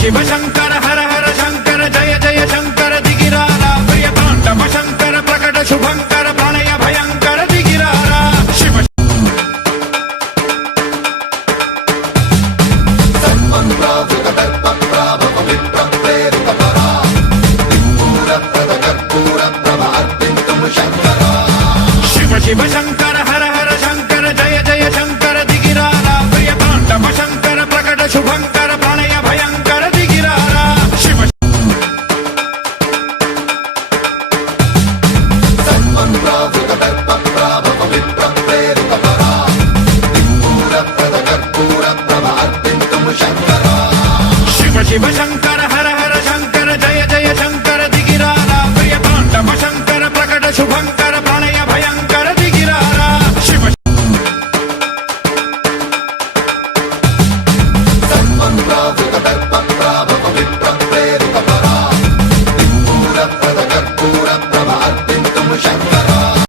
शिव शंकर हर हर शंकर जय जय शंकर दिगिरारा प्रिय तांडव शंकर प्रकट शुभंकर प्रणय भयंकर दिगिरारा शिव शिव शिव शंकर हर हर शंकर जय जय शंकर दिगिरारा प्रिय तांडव शंकर प्रकट शुभंकर प्रणय भयंकर दिगिरारा शिव शिव शिव शंकर हर हर शंकर जय जय शंकर दिगिरारा प्रिय तांडव शंकर प्रकट शुभंकर